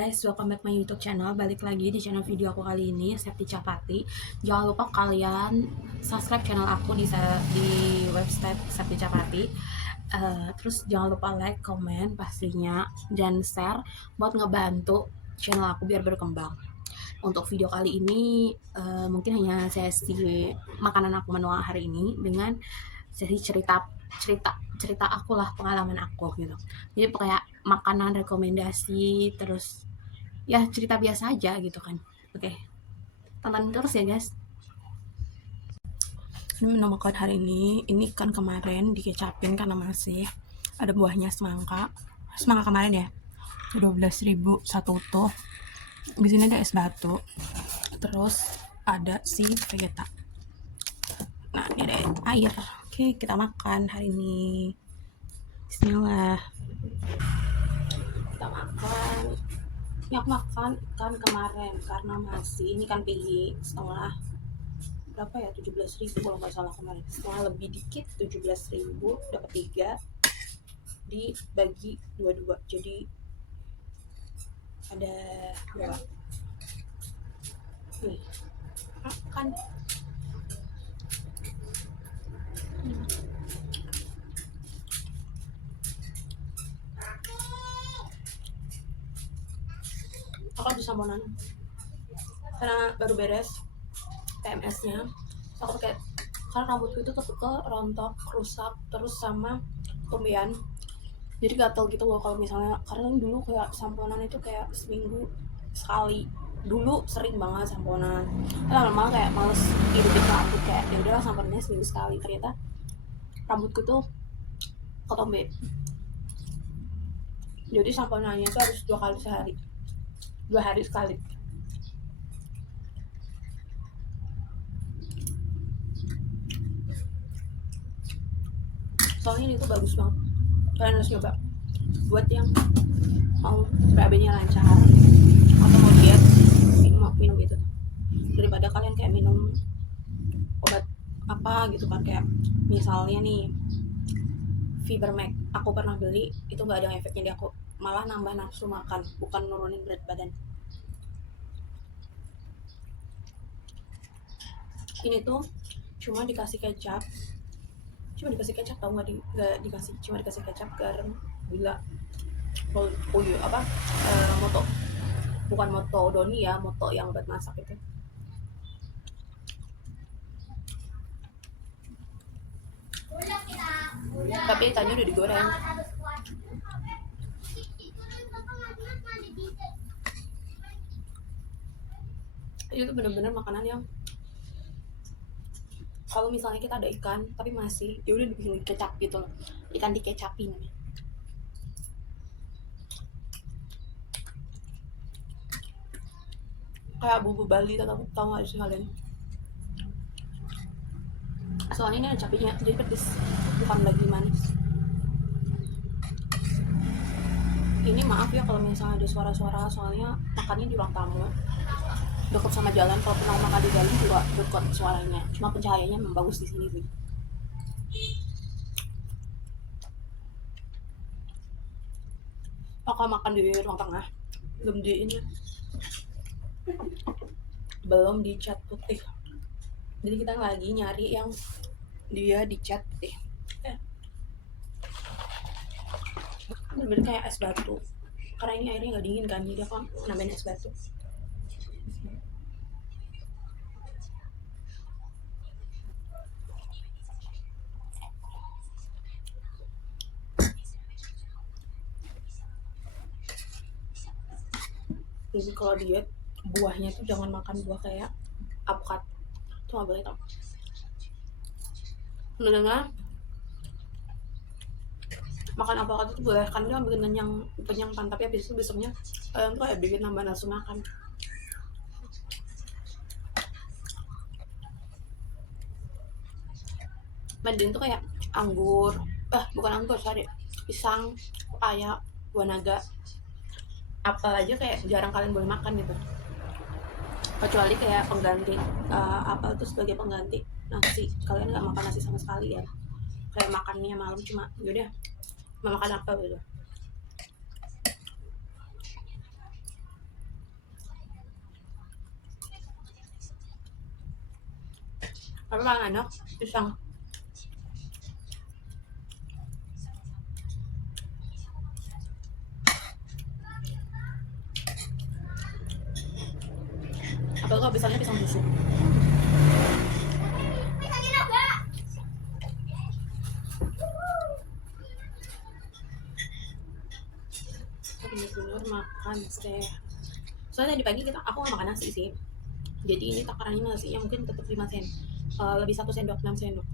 guys, welcome back my YouTube channel. Balik lagi di channel video aku kali ini, Septi Capati. Jangan lupa kalian subscribe channel aku di website Septi Capati. Terus jangan lupa like, comment pastinya, dan share buat ngebantu channel aku biar berkembang. Untuk video kali ini mungkin hanya sesi makanan aku manual hari ini dengan sesi cerita aku lah, pengalaman aku gitu. Jadi kayak makanan rekomendasi, terus ya cerita biasa aja gitu kan. Oke, tonton terus ya guys. Ini menu makan hari ini kan kemarin dikecapin karena masih ada buahnya, semangka kemarin ya, 12.000 satu utuh. Di sini ada es batu, terus ada si vegeta. Nah, ini ada air. Oke, kita makan hari ini. Bismillah. Kita makan. Ini aku makan kan kemarin karena masih ini kan tinggi setengah berapa ya, 17.000 kalau nggak salah kemarin, setengah lebih dikit, 17.000 dapat 3 dibagi 22, jadi ada berapa nih makan. Aku habis samponan karena baru beres PMS-nya. Aku pakai karena rambutku itu ke rontok, rusak, terus sama tumbian, jadi gatel gitu loh kalau misalnya, karena dulu kayak samponan itu kayak seminggu sekali, dulu sering banget samponan. Lama-lama kayak males hidupin rambut, kayak ya udahlah samponannya seminggu sekali. Ternyata rambutku tuh ketombe, jadi samponannya tuh harus 2 kali sehari, 2 hari sekali. Soalnya ini tuh bagus banget, kalian harus coba buat yang mau BAB-nya lancar atau mau diet, minum gitu, daripada kalian kayak minum obat apa gitu kan, kayak misalnya nih Fibermax, aku pernah beli itu nggak ada efeknya di aku, malah nambah nafsu makan, bukan nurunin berat badan. Ini tuh cuma dikasih kecap, tahu nggak, dikasih, cuma dikasih kecap, garam, gula, oh iya apa, moto, bukan moto doni ya, moto yang buat masak itu. Tapi tadi udah digoreng. Itu bener-bener makanan yang kalau misalnya kita ada ikan tapi masih, ya udah dibikin kecap gitu loh, ikan dikecapin. Kayak bumbu Bali, tahu nggak sih kalian? Soalnya ini ada cabenya, jadi pedes, bukan lagi manis. Ini maaf ya kalau misalnya ada suara-suara, soalnya makannya di ruang tamu, dekat sama jalan. Kalau pernah makan di dalam juga dekat suaranya, cuma pencahayaannya memang bagus di sini sih. Aku makan di ruang tengah, belum dicat putih, jadi kita lagi nyari yang dia dicat putih. Bener-bener kayak es batu, karena ini airnya nggak dingin kan, jadi aku nambahin es batu. Jadi kalau diet, buahnya tuh jangan makan buah kayak apokat, itu nggak boleh tau. Mendengar makan apokat itu boleh kan, dia bikin kenyang kan, tapi habis itu besoknya kalian tuh kayak bikin nambah nafsu makan. Mandarin tuh kayak anggur, bukan anggur, sorry, pisang, pepaya, buah naga, apel aja kayak jarang kalian boleh makan gitu, kecuali kayak pengganti. Apel tuh sebagai pengganti nasi, kalian nggak makan nasi sama sekali ya, kayak makannya malam cuma yaudah makan apel gitu. Tapi paling enak pisang. Apalagi kalau pisangnya pisang susu. Bener-bener makan teh. Soalnya tadi pagi aku nggak makan nasi sih. Jadi ini takarannya nasinya mungkin tetap 5 sen. Lebih 1 sendok, 6 sendok.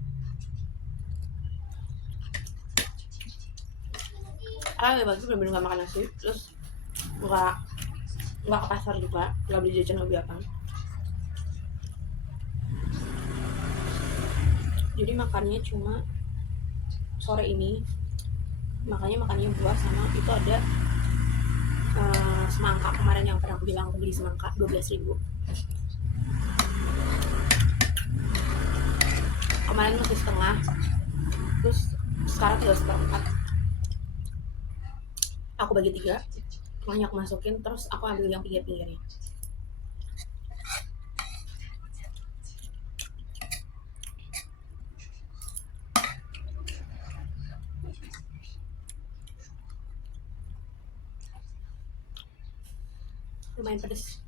Tadi pagi bener-bener nggak makan nasi. Terus nggak ke pasar juga, nggak beli jajan lebih apa. Jadi makannya cuma sore ini. Makanya makannya buah sama itu ada semangka kemarin yang pernah aku bilang aku beli semangka 12.000. Kemarin masih setengah, terus sekarang tinggal 1/4. Aku bagi 3, banyak masukin, terus aku ambil yang pinggir-pinggirnya. Lumayan pedes.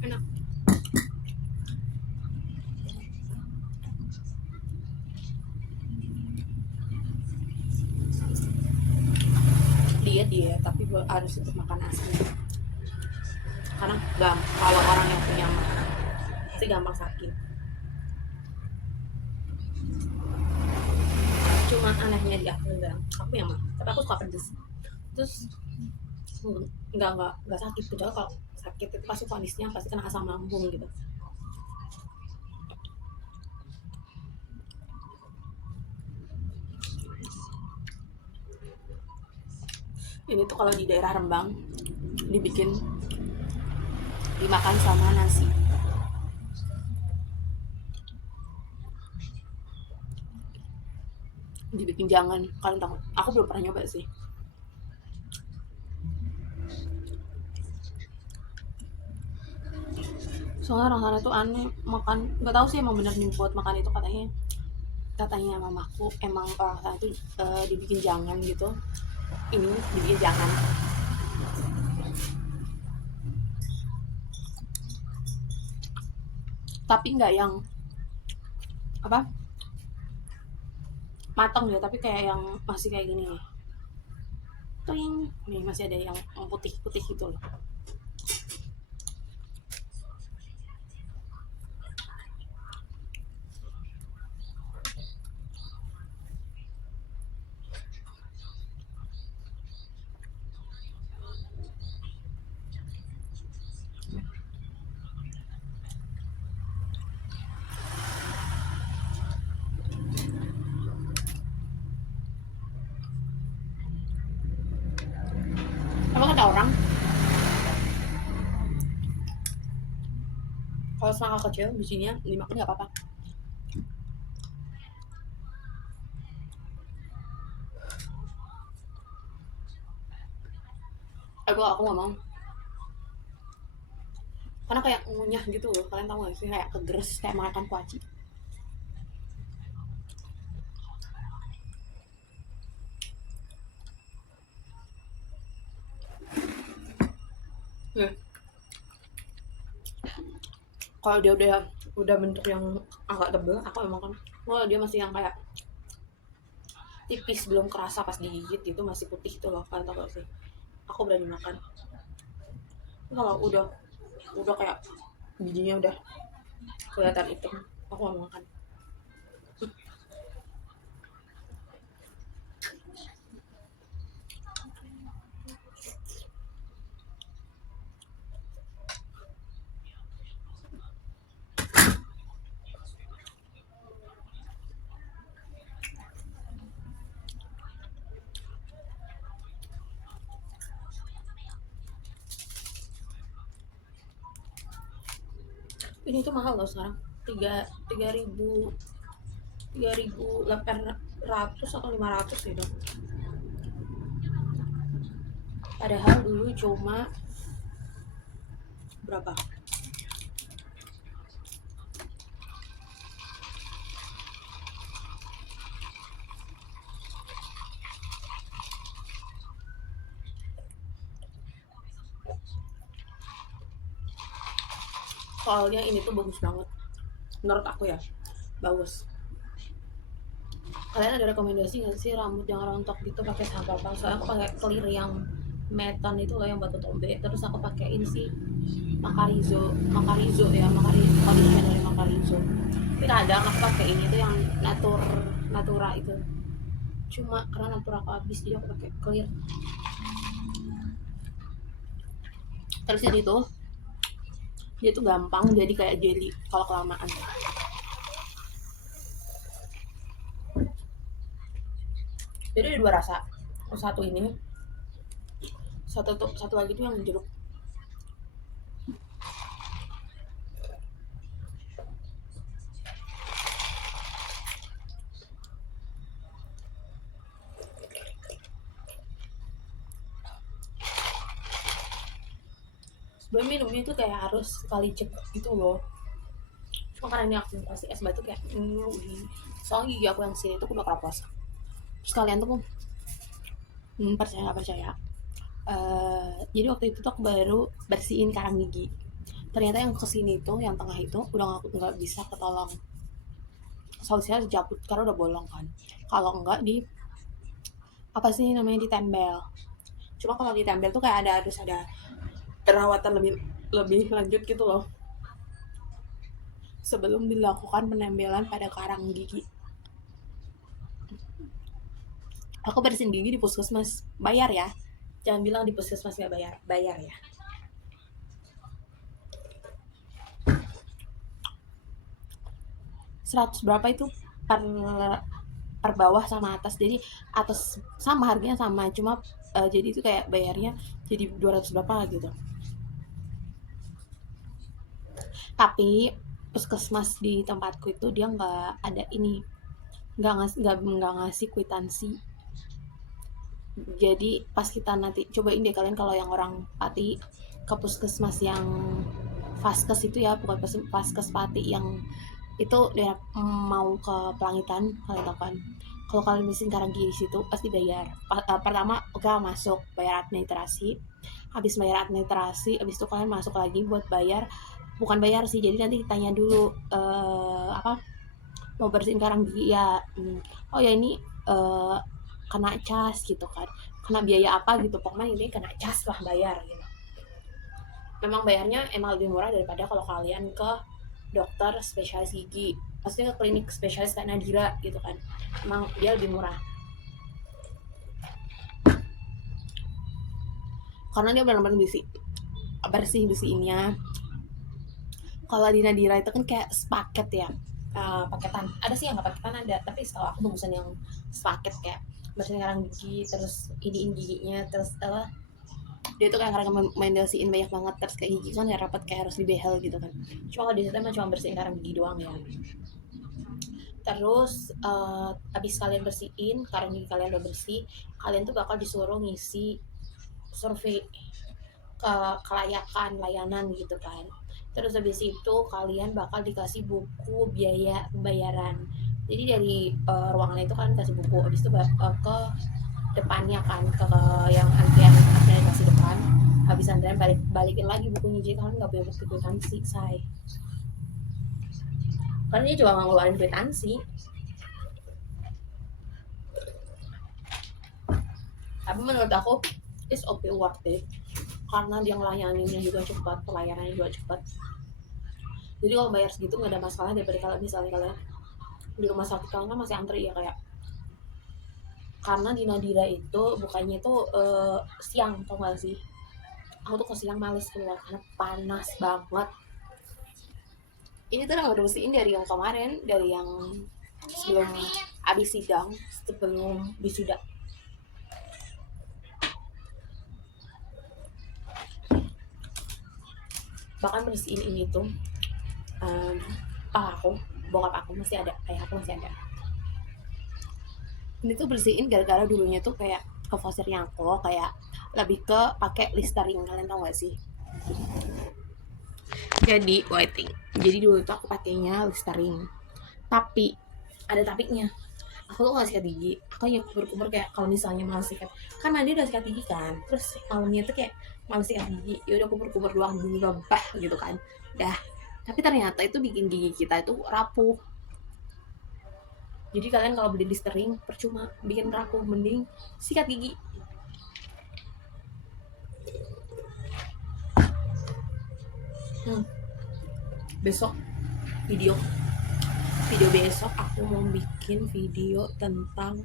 Enak. Dia tapi harus tetap makan nasi. Karena kalau orang yang punya pasti gampang sakit. Cuma anehnya di aku yang mah, tapi aku suka pedes. Terus nggak sakit, padahal kalau sakit itu pasti vonisnya pasti kena asam lambung gitu. Ini tuh kalau di daerah Rembang dimakan sama nasi. Dibikin jangan, kalian tahu? Aku belum pernah nyoba sih. Soalnya orang sana tuh aneh makan, nggak tahu sih emang bener nih buat makan itu katanya mamaku emang orang sana tuh dibikin jangan gitu. Ini dibikin jangan. Tapi nggak yang apa matang ya, tapi kayak yang masih kayak gini nih. Toing, nih masih ada yang putih-putih gitu loh. Emang ada orang kalau semangka kecil bijinya dimakan nggak apa-apa. Aku nggak mau, karena kayak ngunyah gitu loh. Kalian tahu nggak sih, kayak kegeres kayak makan kuaci. Ya. Kalau dia udah bentuk yang agak tebel, aku emang kan. Kalau dia masih yang kayak tipis, belum kerasa pas digigit gitu, masih putih itu loh. Kalian tahu gak sih? Aku berani makan. Kalau udah kayak bijinya udah kelihatan hitam, aku gak mau makan. ini tuh mahal loh sekarang, tiga ribu 3.800 atau 500 gitu, padahal dulu cuma berapa. Soalnya ini tuh bagus banget menurut aku ya, bagus. Kalian ada rekomendasi nggak sih rambut yang rontok gitu pakai sampah apa? Soalnya aku pakai clear yang metan itu loh, yang batu tombe, terus aku pakein sih Makarizo ya, conditioner dari Makarizo. Tapi kadang aku pakai ini tuh yang natura itu, cuma karena natura aku habis jadi aku pakai clear. Terus jadi tuh dia tuh gampang jadi kayak jelly kalau kelamaan. Jadi ada dua rasa, satu ini, satu lagi tuh yang jeruk. Sebelum minumnya itu kayak harus sekali cek gitu loh, cuma karena ini aku pasti es batu kayak soalnya gigi aku yang sini tuh udah keropos. Terus kalian tuh percaya nggak percaya, jadi waktu itu tuh aku baru bersihin karang gigi, ternyata yang kesini tuh yang tengah itu udah nggak bisa ketolong, solusinya dicabut karena udah bolong kan. Kalau enggak di apa sih namanya, ditempel. Cuma kalau ditempel tuh kayak harus ada perawatan lebih lebih lanjut gitu loh sebelum dilakukan penempelan pada karang gigi. Aku bersihin gigi di puskesmas, bayar ya, jangan bilang di puskesmas nggak bayar, bayar ya. Seratus berapa itu per per bawah sama atas, jadi atas sama harganya sama, cuma jadi itu kayak bayarnya jadi 200 berapa gitu. Tapi puskesmas di tempatku itu dia nggak ada ini, nggak ngasih kwitansi. Jadi pas kita nanti cobain deh kalian kalau yang orang Pati ke puskesmas yang Vaskes itu ya, bukan Vaskes Pati yang itu daerah mau ke Pelangitan, kalian tahu kan. Kalau kalian mesin karang gigi di situ pasti bayar. Pertama oke masuk bayar administrasi, habis bayar administrasi, habis itu kalian masuk lagi buat bayar, bukan bayar sih, jadi nanti ditanya dulu apa mau bersihin karang gigi ya, oh ya ini kena cas gitu kan, kena biaya apa gitu, pokoknya ini kena cas lah bayar gitu. Memang bayarnya emang lebih murah daripada kalau kalian ke dokter spesialis gigi, maksudnya ke klinik spesialis kayak Nadira gitu kan, emang dia lebih murah karena dia benar-benar bersihinnya. Kalau di Nadira itu kan kayak sepaket ya, paketan, ada sih yang nggak paketan ada, tapi setahu aku bagusan yang sepaket kayak bersihin karang gigi, terus iniin giginya, terus dia tuh kayak rekomendasiin banyak banget, terus kayak gigi kan ya rapat kayak harus dibehel gitu kan. Cuma kalau di situ emang cuma bersihin karang gigi doang ya. Terus habis kalian bersihin karang gigi kalian udah bersih, kalian tuh bakal disuruh ngisi survei kelayakan layanan gitu kan. Terus habis itu kalian bakal dikasih buku biaya pembayaran. Jadi dari ruangan itu kan kasih buku, habis itu ke depannya kan, ke yang antrian kasih depan, habis antrian balikin lagi bukunya, jadi kalian nggak punya bukti kwitansi say, karena dia juga nggak ngeluarin kwitansi. Tapi menurut aku is okay, worth it, karena dia ngelayaninnya juga cepat, pelayanannya juga cepat. Jadi kalau bayar segitu nggak ada masalah daripada kalau misalnya kalian di rumah sakit kalian kan masih antri ya, kayak karena di Nadira itu bukannya itu siang, tau gak sih, aku tuh ke siang males keluar karena panas banget. Ini tuh udah bersihin dari yang kemarin, dari yang sebelum abis sidang, sebelum wisuda. Bahkan bersihin ini tuh Pak aku, bokap aku masih ada, ayah aku masih ada. Ini tuh bersihin gara-gara dulunya tuh kayak ke faucetnya aku kayak lebih ke pakai Listerine, kalian tau gak sih? Jadi waiting, jadi dulu tuh aku pakainya Listerine, tapi ada tapinya. Aku tuh gak sikat gigi, aku hanya kumur-kumur kayak kalau misalnya malas sikat, kan mandi udah sikat gigi kan, terus malamnya tuh kayak malas sikat gigi, ya udah kumur-kumur doang dulu bah gitu kan, dah. Tapi ternyata itu bikin gigi kita itu rapuh. Jadi kalian kalau beli Listerine percuma, bikin rapuh, mending sikat gigi. Besok video video besok aku mau bikin video tentang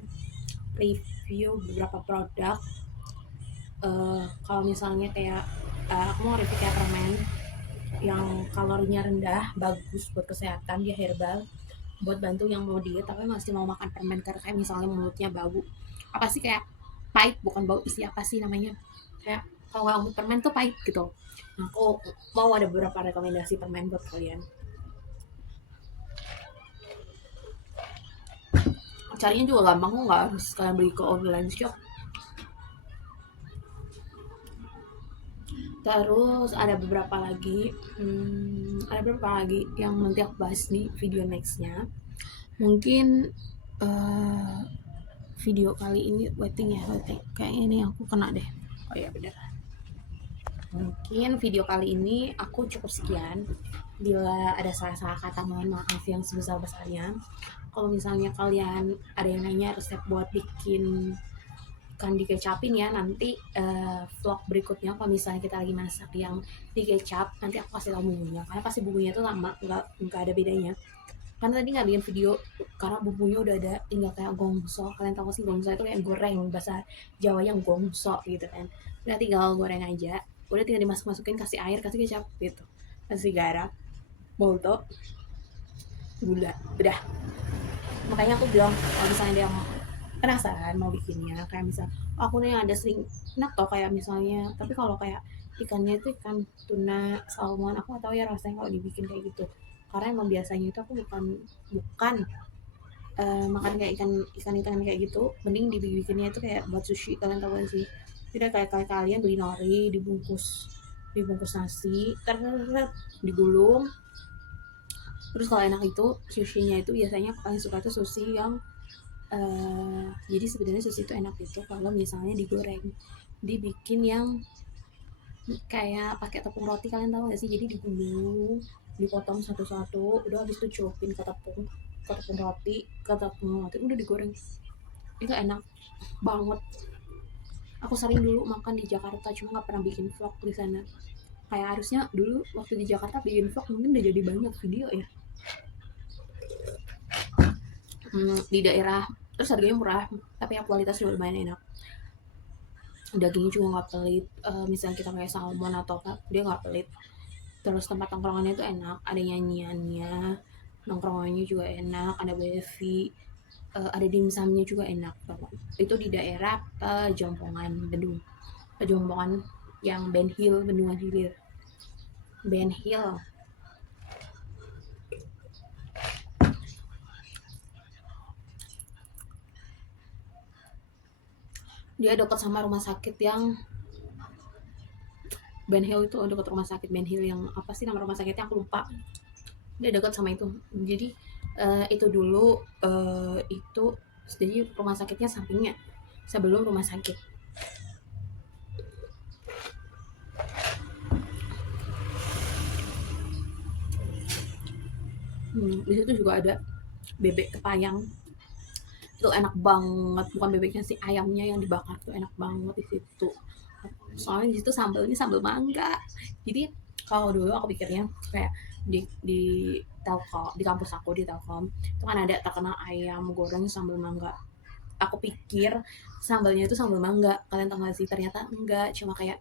review beberapa produk. Kalau misalnya kayak aku mau review kayak permen yang kalorinya rendah, bagus buat kesehatan, dia herbal, buat bantu yang mau diet tapi masih mau makan permen karena kayak misalnya mulutnya bau, apa sih kayak pahit, bukan bau sih, apa sih namanya, kayak kalau nggak permen tuh pahit gitu. Nah, aku mau ada beberapa rekomendasi permen buat kalian. Carinya juga gampang kok, nggak harus kalian beli ke online shop. Terus ada beberapa lagi, yang nanti aku bahas di video nextnya. Mungkin video kali ini waiting, kayaknya ini aku kena deh. Oh ya bener. Mungkin video kali ini aku cukup sekian. Bila ada salah-salah kata mohon maaf yang sebesar-besarnya. Kalau misalnya kalian ada yang nanya resep buat bikin ikan dikecapin ya, nanti vlog berikutnya kalau misalnya kita lagi masak yang dikecap, nanti aku kasih tau bumbunya, karena pasti bumbunya tuh lama, nggak ada bedanya. Karena tadi nggak bikin video karena bumbunya udah ada, tinggal kayak gongso. Kalian tahu sih gongso itu kayak goreng, bahasa Jawa yang gongso gitu kan. Udah tinggal goreng aja, udah tinggal dimasuk-masukin, kasih air, kasih kecap gitu, kasih garam, bolto, gula, udah. Makanya aku bilang kalau misalnya ada yang penasaran mau bikinnya, kayak misal aku nih ada sering enak toh kayak misalnya, tapi kalau kayak ikannya itu ikan tuna salmon, aku nggak tahu ya rasanya kalau dibikin kayak gitu, karena emang biasanya itu aku bukan makan kayak ikan kayak gitu. Mending dibikinnya itu kayak buat sushi, kalian tahu gak sih? Tidak kayak kalian beli nori, dibungkus nasi, digulung. Terus kalau enak itu sushinya itu biasanya aku paling suka tuh sushi yang jadi sebenarnya sushi itu enak itu kalau misalnya digoreng, dibikin yang kayak pakai tepung roti, kalian tahu gak sih? Jadi digulung, dipotong satu-satu, udah habis itu celupin ke tepung roti, udah digoreng. Itu enak banget. Aku sering dulu makan di Jakarta, cuma nggak pernah bikin vlog di sana. Kayak harusnya dulu waktu di Jakarta bikin vlog mungkin udah jadi banyak video ya. Di daerah, terus harganya murah, tapi yang kualitas juga lumayan enak. Dagingnya juga nggak pelit, misalnya kita kayak salmon atau apa, dia nggak pelit. Terus tempat nongkrongannya itu enak, ada nyanyiannya, nongkrongannya juga enak, ada wifi, ada dimsumnya juga enak. Itu di daerah Pejompongan, Pejompongan yang Ben Hill, Bendungan Hilir, Ben Hill. Dia dekat sama rumah sakit yang Ben Hill, itu dekat rumah sakit Ben Hill yang apa sih nama rumah sakitnya aku lupa. Dia dekat sama itu. Jadi itu dulu itu jadi rumah sakitnya sampingnya sebelum rumah sakit. Di situ juga ada bebek kepayang, itu enak banget. Bukan bebeknya sih, ayamnya yang dibakar tuh enak banget di situ. Soalnya di situ sambalnya sambal mangga. Jadi kalau dulu aku pikirnya kayak di Telkom, di kampus aku di Telkom itu kan ada terkenal ayam goreng sambal mangga. Aku pikir sambalnya itu sambal mangga, kalian tahu gak sih? Ternyata enggak, cuma kayak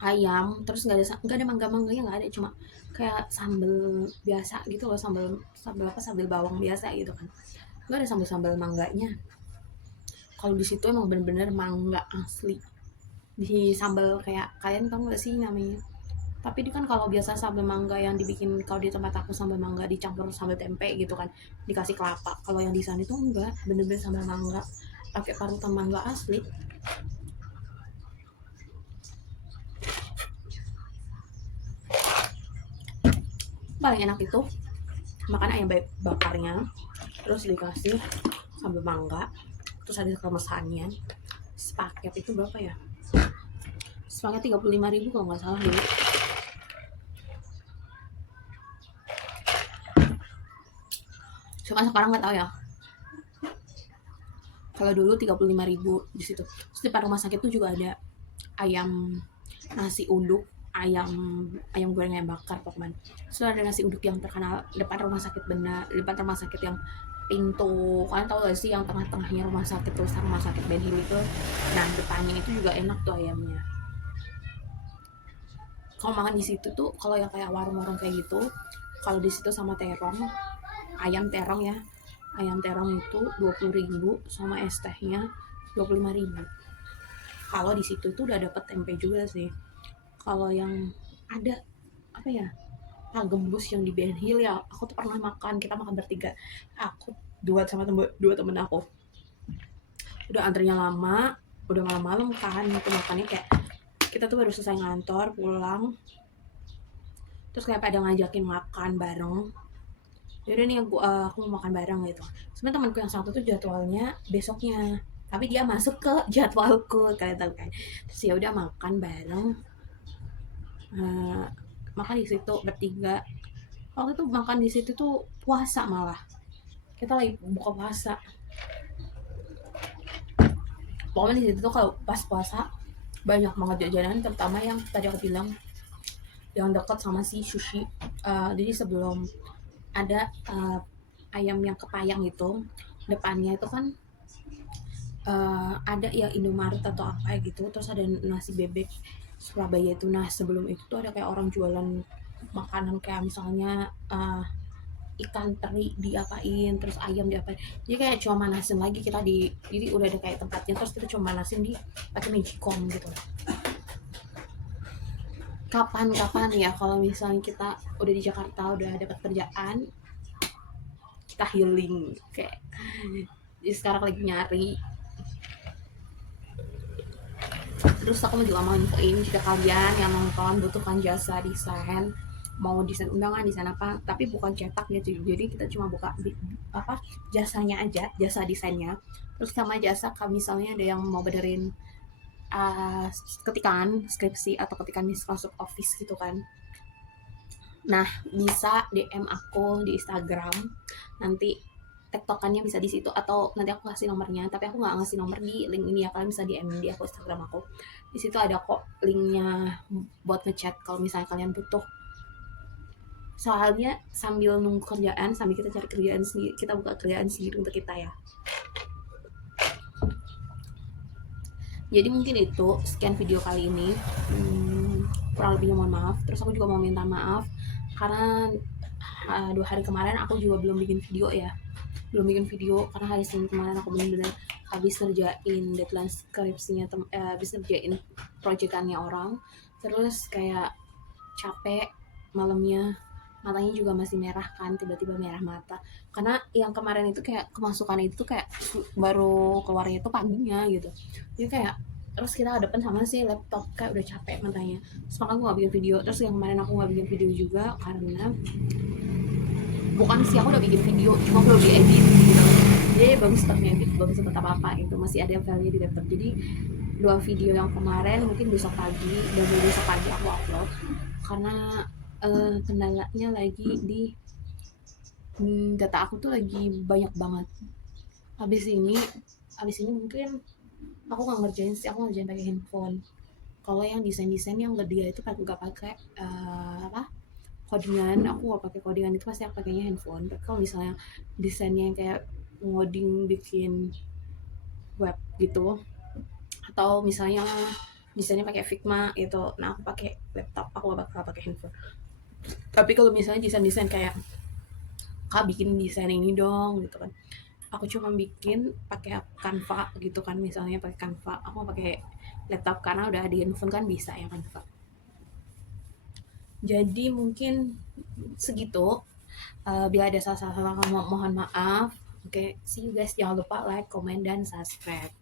ayam, terus nggak ada mangga-mangganya, nggak ada, cuma kayak sambal biasa gitu loh, sambal bawang biasa gitu kan, nggak ada sambal mangganya. Kalau di situ emang bener-bener mangga asli di sambal, kayak kalian tahu nggak sih namanya, Tapi ini kan kalau biasa sambal mangga yang dibikin kalau di tempat aku sambal mangga dicampur sambal tempe gitu kan, dikasih kelapa. Kalau yang di sana itu enggak, bener-bener sambal mangga pakai parutan mangga asli. Paling enak itu makan ayam bakarnya, terus dikasih sambal mangga, terus ada kemasannya. Sepaket itu berapa ya? Sepaket 35.000 kalau nggak salah dulu. Cuma sekarang nggak tahu ya. Kalau dulu 35.000 di situ. Terus di depan rumah sakit tuh juga ada ayam nasi uduk, ayam ayam goreng ayam bakar pokoknya. Terus ada nasi uduk yang terkenal depan rumah sakit, benar depan rumah sakit yang pintu, kalian tahu gak sih yang tengah-tengahnya rumah sakit, terus rumah sakit Ben Hill itu. Nah depannya itu juga enak tuh ayamnya. Kalau makan di situ tuh, kalau yang kayak warung-warung kayak gitu, kalau di situ sama terong, ayam terong ya, ayam terong itu 20.000 sama es tehnya 25.000. Kalau di situ tuh udah dapet tempe juga sih. Kalau yang ada apa ya, gembus yang di Ben Hill ya, aku tuh pernah makan, kita makan bertiga, aku dua temen aku, udah antrinya lama, udah malam-malam kan, itu makannya kayak kita tuh baru selesai ngantor pulang, terus kayak pada ngajakin makan bareng. Yaudah nih aku mau makan bareng gitu. Sebenarnya temanku yang satu tuh jadwalnya besoknya, tapi dia masuk ke jadwalku, kalian tahu kan. Terus ya udah makan bareng, eh, makan di situ bertiga. Waktu itu makan di situ tuh puasa, malah kita lagi buka puasa. Pokoknya di situ tuh kalau pas puasa banyak banget jajanan, terutama yang tadi aku bilang yang dekat sama si sushi. Jadi sebelum ada ayam yang kepayang itu, depannya itu kan ada ya Indomaret atau apa gitu, terus ada nasi bebek Surabaya itu. Nah sebelum itu tuh ada kayak orang jualan makanan kayak misalnya ikan teri diapain, terus ayam diapain. Jadi kayak cuma manasin lagi kita jadi udah ada kayak tempatnya, terus kita cuma manasin di pakai magicom gitu. Kapan-kapan ya kalau misalnya kita udah di Jakarta, udah dapat kerjaan, kita healing kayak. Jadi sekarang lagi nyari. Terus aku juga mau infoin jika kalian yang nonton butuhkan jasa desain, mau desain undangan, desain apa, tapi bukan cetak gitu. Jadi kita cuma buka apa jasanya aja, jasa desainnya. Terus sama jasa kalau misalnya ada yang mau benerin uh, ketikan skripsi atau ketikan masuk office gitu kan. Nah bisa DM aku di Instagram, nanti tektokannya bisa di situ, atau nanti aku kasih nomornya, tapi aku nggak ngasih nomor di link ini ya, kalian bisa DM di aku Instagram aku, di situ ada kok linknya buat ngechat kalau misalnya kalian butuh. Soalnya sambil nunggu kerjaan, sambil kita cari kerjaan sendiri, kita buka kerjaan sendiri untuk kita ya. Jadi mungkin itu sekian video kali ini. Kurang lebihnya mohon maaf. Terus aku juga mau minta maaf karena 2 hari kemarin aku juga belum bikin video ya, karena hari Senin kemarin aku benar-benar habis ngerjain deadline skripsinya, habis ngerjain proyekannya orang, terus kayak capek malamnya, matanya juga masih merah kan, tiba-tiba merah mata karena yang kemarin itu kayak kemasukan itu kayak baru keluarnya itu paginya gitu. Jadi kayak terus kita hadapan sama si laptop, kayak udah capek matanya, terus makanya aku gak bikin video. Terus yang kemarin aku gak bikin video juga karena bukan sih aku udah bikin video, cuma belum diedit gitu. Jadi belum sempat ngedit, belum sempat apa-apa itu, masih ada value di laptop. Jadi 2 video yang kemarin mungkin besok pagi, dan besok pagi aku upload karena kendalanya lagi di data aku tuh lagi banyak banget. Habis ini mungkin aku nggak ngerjain sih, aku ngerjain pakai handphone. Kalau yang desain yang dia itu nggak pakai codingan, aku nggak pakai codingan, itu pasti aku pakainya handphone. Tapi kalau misalnya desainnya yang kayak ngoding bikin web gitu, atau misalnya desainnya pakai Figma gitu, nah aku pakai laptop, aku gak bakal pakai handphone. Tapi kalau misalnya desain kayak kak bikin desain ini dong gitu kan, aku cuma bikin pakai Canva gitu kan, misalnya pakai Canva, aku pakai laptop karena udah di handphone kan bisa ya Canva. Jadi mungkin segitu. Bila ada salah-salah mohon maaf. Oke, see you guys. Jangan lupa like, comment, dan subscribe.